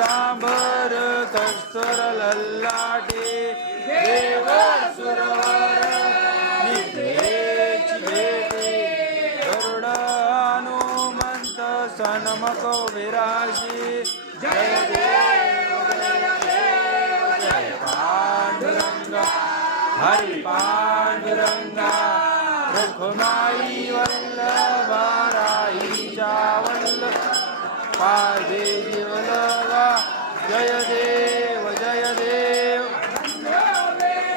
पीतांबर कस्तुर ललाटे देव सुरवर नित्याची भेटे गरुड हनुमंत सन्मुख विराशी जय देव जय पांडुरंगा हरी पांडुरंगा रखुमाई वल्लभा राईच्या वल्लभ पादे जीवलगा जय देव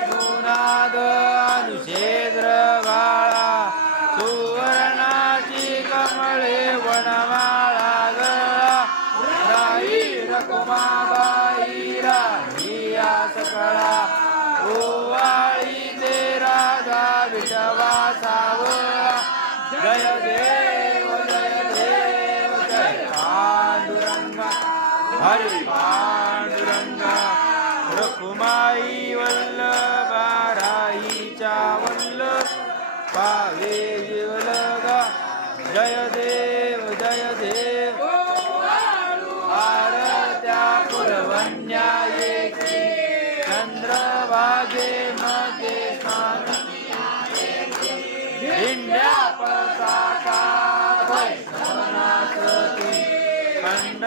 सुनाद अनुषेद्र बाळा सुवर्णाची कमळे वनमाळा गळा राई रखुमाबाई राणी सकळा ओवाळी ते राजा विठवा सावळा जय देव जय पांडुरंगा हरी पांडुरंगा रखुमाई वल्लभा राईच्या वल्लभ पावे जीवलगा जय देव आरत्या पुरवण्या एकी चंद्रभागे मध्ये स्नान इंड्या पताका वैष्णवनाथ खंड